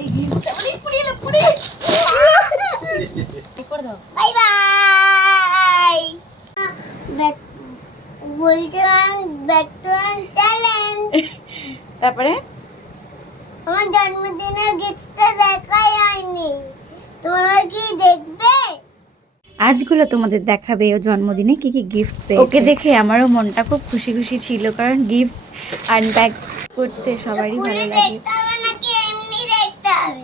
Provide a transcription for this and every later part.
এই গিফটটা মানে পুড়ে করে দাও। Bye bye. Back to challenge. তারপরে আমার জন্মদিনের গিফটটা দেখাই হয়নি, তোমরা কি দেখবে? আজগুলো তোমাদের দেখাবে ও জন্মদিনে কি কি গিফট পেয়েছে। ওকে দেখে আমারও মনটা খুব খুশি খুশি ছিল, কারণ গিফট আনপ্যাক করতে সবারই ভালো লাগে। দেখতে হবে নাকি এমনি দেখতে হবে?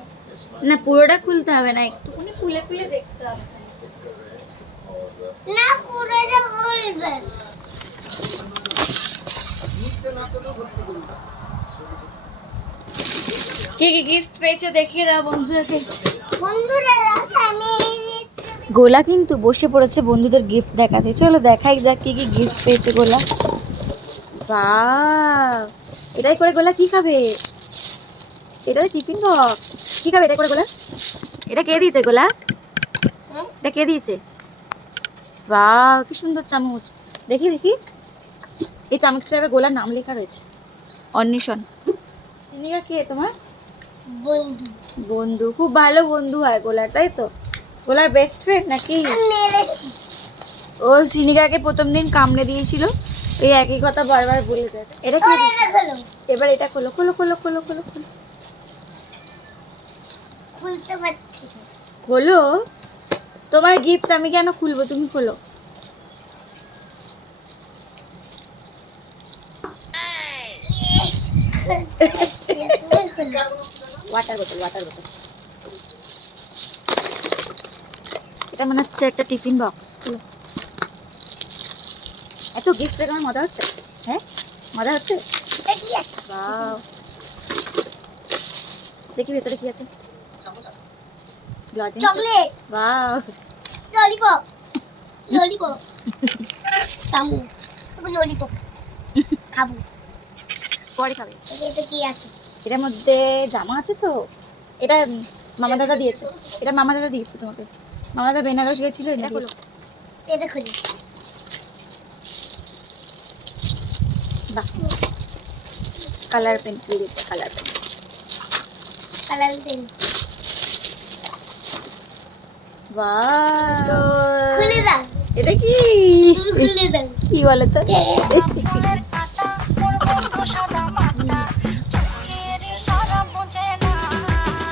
না, পুরোটা খুলতে হবে না, একটুখানি খুলে খুলে দেখতে হবে। না, পুরোটা খুলবে। কি কি গিফট পেয়েছো দেখিয়ে দাও বন্ধুদেরকে। বন্ধুরা আমি গোলা কিন্তু বসে পড়েছে বন্ধুদের গিফট দেখাতে। চলো দেখাই যাক কি কি গিফট পেয়েছে গোলা। বাহ, এটাই করে গোলা কি খাবে? এটা টিফিন বক্স। কি খাবে এটা করে গোলা? এটা কে দিয়েছে গোলা? এটা কে দিয়েছে? বাহ, কি সুন্দর চামচ। দেখি দেখি, এই চামচটা গোলার নাম লেখা রয়েছে, অন্বেষণ। চিনিকা কে তোমার? বন্ধু। বন্ধু, খুব ভালো বন্ধু হয় গোলার, তাই তো? গোলার বেস্ট ফ্রেন্ড নাকি? ও সিনিকাকে প্রথম দিন কামড়ে দিয়েছিল, এই একই কথা বারবার বলে যায়। এটা কি? এবার এটা খোলো খোলো খোলো খোলো খোলো খোলো। খুলতে পারছি না। খোলো, তোমার গিফট আমি কেন খুলবো, তুমি খোলো। ওয়াটার বোতল, ওয়াটার বোতল। এটা মনে হচ্ছে একটা টিফিন বক্স। এত গিফট পেয়ে আমার মজা হচ্ছে। হ্যাঁ, মজা হচ্ছে। বাহ, দেখি ভেতরে কি আছে। চকলেট। বাহ, ললিপপ। ললিপপ চামু, ললিপপ খাবো। পরে খাবে। এটা কি আছে? এটার মধ্যে জামা আছে তো। এটা মামা দাদা দিয়েছে, এটা মামা দাদা দিয়েছে তোমাকে। মামা দাদা বেনারস গেছিল। এটা খোলো। এটা খুলি। বাহ, কালার পেন্সিল দিয়েছে, কালার পেন্সিল। Colour pen. বাহ, খুলে দাও। এটা কি? খুলে দাও। কি বলে তো?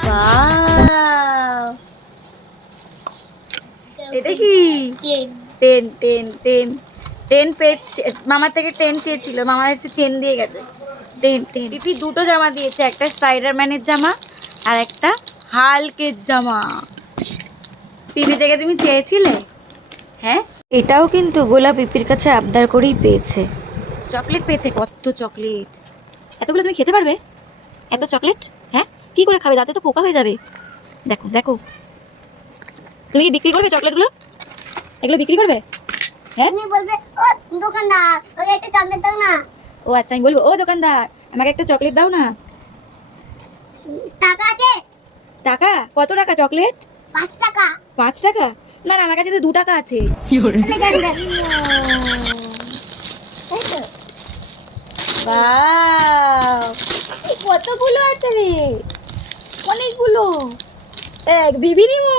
বাহ, এটা কি? টেন টেন টেন টেন পেয়েছে মামার থেকে। 10 চেয়েছিল, মামার এসে 10 দিয়ে গেছে। 10 10। পিপি দুটো জামা দিয়েছে, একটা স্পাইডারম্যানের জামা আর একটা হাল্কের জামা। পিপি থেকে তুমি চেয়েছিলে? হ্যাঁ, এটাও কিন্তু গোলা পিপির কাছে আবদার করেই পেয়েছে। চকলেট পেয়েছে, কত চকলেট! এতগুলো তুমি খেতে পারবে? এত চকলেট? হ্যাঁ, কি করে খাবে? দাঁতে তো পোকা হয়ে যাবে। দেখো দেখো, তুমি কি বিক্রি করবে চকলেটগুলো? এগুলো বিক্রি করবে? হ্যাঁ, তুমি বলবে ও দোকানদার ওই একটা চকলেট দাও না। ও আচ্ছা, আমি বলবো ও দোকানদার আমাকে একটা চকলেট দাও না। টাকা আছে? টাকা? কত টাকা চকলেট? 5 টাকা। 5 টাকা? না না, আমার কাছে তো 2 টাকা আছে। বাহ, কতগুলো আছে রে, অনেকগুলো। এক বেবি নিমো,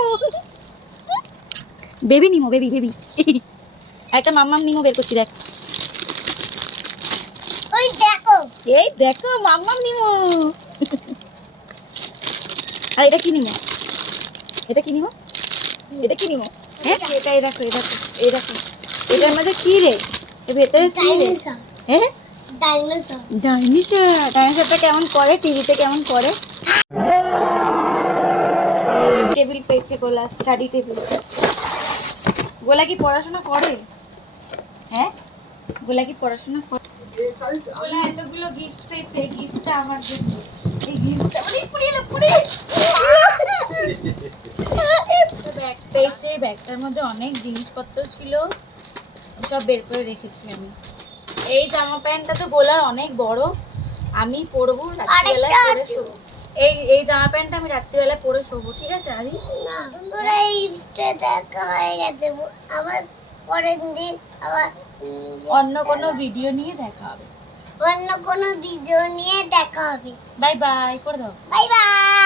বেবি নিমো, বেবি বেবি। একটা মাম্মাম নিমো বের করছি, দেখ। ওই দেখো, এই দেখো মাম্মাম নিমো। আর এটা কি নিমো? এটা কি নিমো? এটা কি নিমো? হ্যাঁ, এটা এই দেখো, এই দেখো, এই দেখো। এটার মধ্যে কি রে? এর ভেতরে কি রে? ডাইনোসর। হ্যাঁ, ডাইনোসর। ডাইনোসর। ডাইনোসরটা কেমন করে, টিভিতে কেমন করে? টেবিল পেয়েছে গোলা, স্টাডি টেবিল। গোলা কি পড়াশোনা করে? হ্যাঁ, গোলা কি পড়াশোনা করে? গোলা এতগুলো গিফট পেয়েছে, গিফটটা আমার জন্য। এই গিফটটা মানে ব্যাগ পেয়েছে, ব্যাগটার মধ্যে অনেক জিনিসপত্র ছিল, সব বের করে রেখেছি আমি। এই জামা প্যান্টটা তো গোলার অনেক বড়, আমি পরবো রাত্রিবেলায় পরে শোবো। এই জামা প্যান্টটা আমি রাত্রিবেলায় পরে শোবো, ঠিক আছে আদি? না বন্ধুরা, এই দেখা হয়ে গেছে। আবার পরের দিন আবার অন্য কোনো ভিডিও নিয়ে দেখা হবে। অন্য কোনো ভিডিও নিয়ে দেখা হবে। বাই বাই করে দাও। Bye bye.